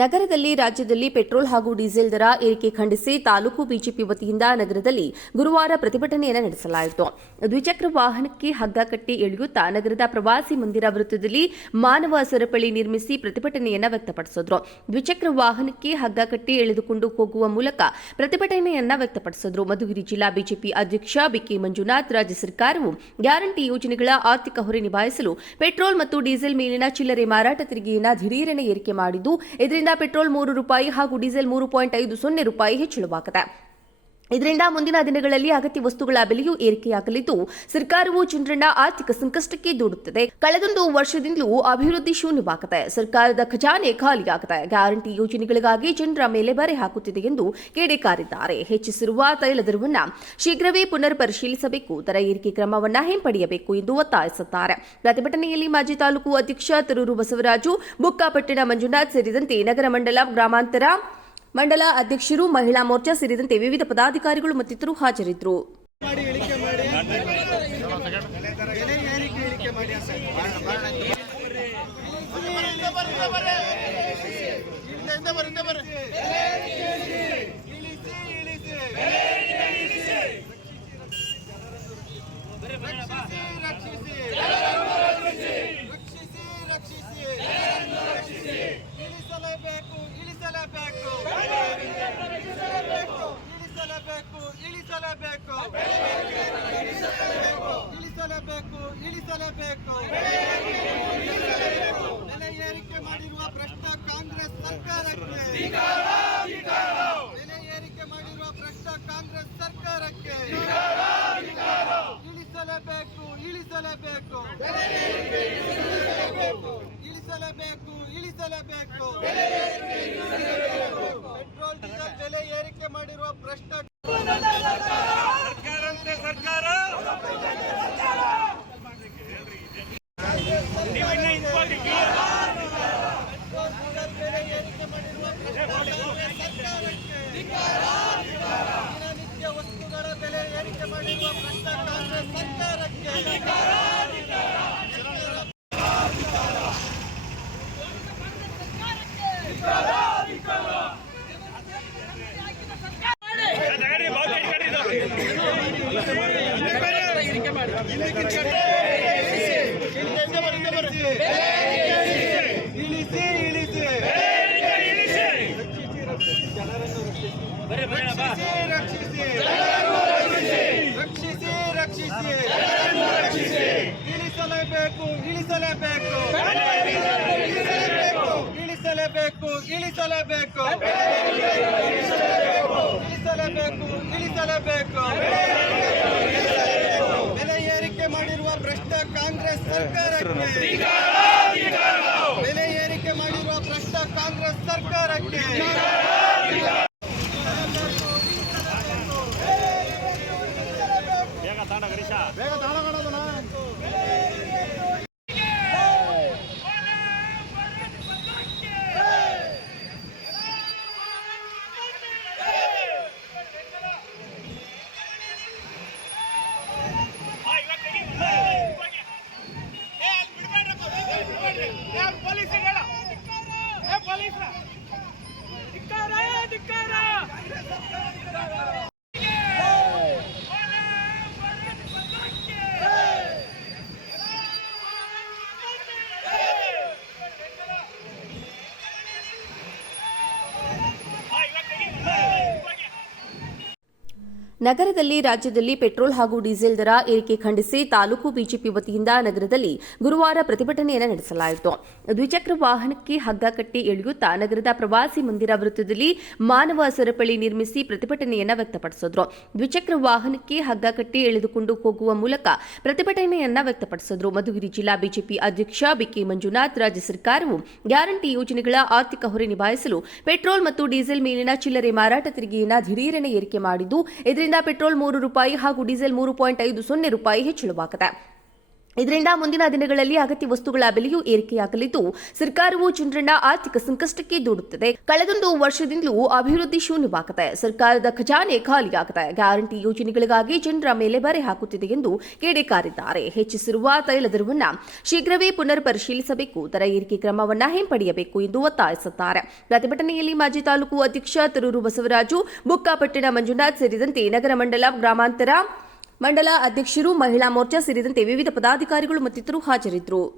ನಗರದಲ್ಲಿ ರಾಜ್ಯದಲ್ಲಿ ಪೆಟ್ರೋಲ್ ಹಾಗೂ ಡೀಸೆಲ್ ದರ ಏರಿಕೆ ಖಂಡಿಸಿ ತಾಲೂಕು ಬಿಜೆಪಿ ವತಿಯಿಂದ ನಗರದಲ್ಲಿ ಗುರುವಾರ ಪ್ರತಿಭಟನೆಯನ್ನು ನಡೆಸಲಾಯಿತು. ದ್ವಿಚಕ್ರ ವಾಹನಕ್ಕೆ ಹಗ್ಗ ಕಟ್ಟಿ ಎಳೆಯುತ್ತಾ ನಗರದ ಪ್ರವಾಸಿ ಮಂದಿರ ವೃತ್ತದಲ್ಲಿ ಮಾನವ ಸರಪಳಿ ನಿರ್ಮಿಸಿ ಪ್ರತಿಭಟನೆಯನ್ನು ವ್ಯಕ್ತಪಡಿಸಿದರು. ದ್ವಿಚಕ್ರ ವಾಹನಕ್ಕೆ ಹಗ್ಗ ಕಟ್ಟಿ ಎಳೆದುಕೊಂಡು ಹೋಗುವ ಮೂಲಕ ಪ್ರತಿಭಟನೆಯನ್ನು ವ್ಯಕ್ತಪಡಿಸಿದರು. ಮಧುಗಿರಿ ಜಿಲ್ಲಾ ಬಿಜೆಪಿ ಅಧ್ಯಕ್ಷ ಬಿಕೆ ಮಂಜುನಾಥ್, ರಾಜ್ಯ ಸರ್ಕಾರವು ಗ್ಯಾರಂಟಿ ಯೋಜನೆಗಳ ಆರ್ಥಿಕ ಹೊರೆ ನಿಭಾಯಿಸಲು ಪೆಟ್ರೋಲ್ ಮತ್ತು ಡೀಸೆಲ್ ಮೇಲಿನ ಚಿಲ್ಲರೆ ಮಾರಾಟ ತೆರಿಗೆಯನ್ನು ದಿಢೀರನೆ ಏರಿಕೆ ಮಾಡಿದ್ದು, ಇದರಿಂದ ಪೆಟ್ರೋಲ್ ₹3 ಹಾಗೂ ಡೀಸೆಲ್ ₹3.50 ಹೆಚ್ಚಳವಾಗಿದೆ. ಇದರಿಂದ ಮುಂದಿನ ದಿನಗಳಲ್ಲಿ ಅಗತ್ಯ ವಸ್ತುಗಳ ಬೆಲೆಯೂ ಏರಿಕೆಯಾಗಲಿದ್ದು, ಸರ್ಕಾರವು ಜನರನ್ನ ಆರ್ಥಿಕ ಸಂಕಷ್ಟಕ್ಕೆ ದೂಡುತ್ತದೆ. ಕಳೆದೊಂದು ವರ್ಷದಿಂದಲೂ ಅಭಿವೃದ್ಧಿ ಶೂನ್ಯವಾಗಿದೆ. ಸರ್ಕಾರದ ಖಜಾನೆ ಖಾಲಿಯಾಗಿದೆ. ಗ್ಯಾರಂಟಿ ಯೋಜನೆಗಳಿಗಾಗಿ ಜನರ ಮೇಲೆ ಬರೆ ಹಾಕುತ್ತಿದೆ ಎಂದು ಕಿಡಿಕಾರಿದ್ದಾರೆ. ಹೆಚ್ಚಿಸಿರುವ ತೈಲ ದರವನ್ನು ಶೀಘ್ರವೇ ಪುನರ್ ಪರಿಶೀಲಿಸಬೇಕು, ದರ ಏರಿಕೆ ಕ್ರಮವನ್ನು ಹಿಂಪಡೆಯಬೇಕು ಎಂದು ಒತ್ತಾಯಿಸಿದ್ದಾರೆ. ಪ್ರತಿಭಟನೆಯಲ್ಲಿ ಮಾಜಿ ತಾಲೂಕು ಅಧ್ಯಕ್ಷ ತರೂರು ಬಸವರಾಜು, ಬುಕ್ಕಾಪಟ್ಟಣ ಮಂಜುನಾಥ್ ಸೇರಿದಂತೆ ನಗರ ಮಂಡಲ, ಗ್ರಾಮಾಂತರ ಮಂಡಲ ಅಧ್ಯಕ್ಷರು, ಮಹಿಳಾ ಮೋರ್ಚಾ ಸೇರಿದಂತೆ ವಿವಿಧ ಪದಾಧಿಕಾರಿಗಳು ಮತ್ತಿತರರು ಹಾಜರಿದ್ದರು. ಇಳಿಸಲೇಬೇಕು. ಬೆಲೆ ಏರಿಕೆ ಮಾಡಿರುವ ಭ್ರಷ್ಟ ಕಾಂಗ್ರೆಸ್ ಸರ್ಕಾರಕ್ಕೆ, ಬೆಲೆ ಏರಿಕೆ ಮಾಡಿರುವ ಭ್ರಷ್ಟ ಕಾಂಗ್ರೆಸ್ ಸರ್ಕಾರಕ್ಕೆ ಇಳಿಸಲೇಬೇಕು, ಇಳಿಸಲೇಬೇಕು, ಇಳಿಸಲೇಬೇಕು, ಇಳಿಸಲೇಬೇಕು. ಪೆಟ್ರೋಲ್ ಡೀಸೆಲ್ ಬೆಲೆ ಏರಿಕೆ ಮಾಡಿರುವ ಭ್ರಷ್ಟ ದಿನನಿತ್ಯ ವಸ್ತುಗಳ ಬೆಲೆ ಏರಿಕೆ ಮಾಡಿರುವ ಭ್ರಷ್ಟ ಕಾಂಗ್ರೆಸ್ ಸರ್ಕಾರಕ್ಕೆ ಇಳಿಸಲೇಬೇಕು, ಇಳಿಸಲೇಬೇಕು, ಇಳಿಸಲೇಬೇಕು, ಇಳಿಸಲೇಬೇಕು, ಇಳಿಸಲೇಬೇಕು, ಇಳಿಸಲೇಬೇಕು. ಬೆಲೆ ಏರಿಕೆ ಮಾಡಿರುವ ಭ್ರಷ್ಟ ಕಾಂಗ್ರೆಸ್ ಸರ್ಕಾರಕ್ಕೆ, ಬೆಲೆ ಏರಿಕೆ ಮಾಡಿರುವ ಭ್ರಷ್ಟ ಕಾಂಗ್ರೆಸ್ ಸರ್ಕಾರಕ್ಕೆ ಬೇಗ ತಾಣಗಳನ್ನ ನಗರದಲ್ಲಿ ರಾಜ್ಯದಲ್ಲಿ ಪೆಟ್ರೋಲ್ ಹಾಗೂ ಡೀಸೆಲ್ ದರ ಏರಿಕೆ ಖಂಡಿಸಿ ತಾಲೂಕು ಬಿಜೆಪಿ ವತಿಯಿಂದ ನಗರದಲ್ಲಿ ಗುರುವಾರ ಪ್ರತಿಭಟನೆಯನ್ನು ನಡೆಸಲಾಯಿತು. ದ್ವಿಚಕ್ರ ವಾಹನಕ್ಕೆ ಹಗ್ಗ ಕಟ್ಟಿ ಎಳೆಯುತ್ತಾ ನಗರದ ಪ್ರವಾಸಿ ಮಂದಿರ ವೃತ್ತದಲ್ಲಿ ಮಾನವ ಸರಪಳಿ ನಿರ್ಮಿಸಿ ಪ್ರತಿಭಟನೆಯನ್ನು ವ್ಯಕ್ತಪಡಿಸಿದರು. ದ್ವಿಚಕ್ರ ವಾಹನಕ್ಕೆ ಹಗ್ಗ ಕಟ್ಟಿ ಎಳೆದುಕೊಂಡು ಹೋಗುವ ಮೂಲಕ ಪ್ರತಿಭಟನೆಯನ್ನು ವ್ಯಕ್ತಪಡಿಸಿದರು. ಮಧುಗಿರಿ ಜಿಲ್ಲಾ ಬಿಜೆಪಿ ಅಧ್ಯಕ್ಷ ಬಿಕೆ ಮಂಜುನಾಥ್, ರಾಜ್ಯ ಸರ್ಕಾರವು ಗ್ಯಾರಂಟಿ ಯೋಜನೆಗಳ ಆರ್ಥಿಕ ಹೊರೆ ನಿಭಾಯಿಸಲು ಪೆಟ್ರೋಲ್ ಮತ್ತು ಡೀಸೆಲ್ ಮೇಲಿನ ಚಿಲ್ಲರೆ ಮಾರಾಟ ತೆರಿಗೆಯನ್ನು ದಿಢೀರನೆ ಏರಿಕೆ ಮಾಡಿದ್ದು, ಇದರಿಂದ ಪೆಟ್ರೋಲ್ ₹3 ಹಾಗೂ ಡೀಸೆಲ್ ₹3.50 ಹೆಚ್ಚಳವಾಗಿದೆ. ಇದರಿಂದ ಮುಂದಿನ ದಿನಗಳಲ್ಲಿ ಅಗತ್ಯ ವಸ್ತುಗಳ ಬೆಲೆಯೂ ಏರಿಕೆಯಾಗಲಿದ್ದು ಸರ್ಕಾರವು ಜನರನ್ನ ಆರ್ಥಿಕ ಸಂಕಷ್ಟಕ್ಕೆ ದೂಡುತ್ತದೆ. ಕಳೆದೊಂದು ವರ್ಷದಿಂದಲೂ ಅಭಿವೃದ್ಧಿ ಶೂನ್ಯವಾಗಿದೆ. ಸರ್ಕಾರದ ಖಜಾನೆ ಖಾಲಿಯಾಗಿದೆ. ಗ್ಯಾರಂಟಿ ಯೋಜನೆಗಳಿಗಾಗಿ ಜನರ ಮೇಲೆ ಬರೆ ಹಾಕುತ್ತಿದೆ ಎಂದು ಕಿಡಿಕಾರಿದ್ದಾರೆ. ಹೆಚ್ಚಿಸಿರುವ ತೈಲ ದರವನ್ನು ಶೀಘ್ರವೇ ಪುನರ್ ಪರಿಶೀಲಿಸಬೇಕು, ದರ ಏರಿಕೆ ಕ್ರಮವನ್ನು ಹಿಂಪಡೆಯಬೇಕು ಎಂದು ಒತ್ತಾಯಿಸಿದ್ದಾರೆ. ಪ್ರತಿಭಟನೆಯಲ್ಲಿ ಮಾಜಿ ತಾಲೂಕು ಅಧ್ಯಕ್ಷ ತರೂರು ಬಸವರಾಜು, ಬುಕ್ಕಾಪಟ್ಟಣ ಮಂಜುನಾಥ್ ಸೇರಿದಂತೆ ನಗರ ಮಂಡಲ, ಗ್ರಾಮಾಂತರ ಮಂಡಲ ಅಧ್ಯಕ್ಷರು, ಮಹಿಳಾ ಮೋರ್ಚಾ ಸೇರಿದಂತೆ ವಿವಿಧ ಪದಾಧಿಕಾರಿಗಳು ಮತ್ತಿತರರು ಹಾಜರಿದ್ದರು.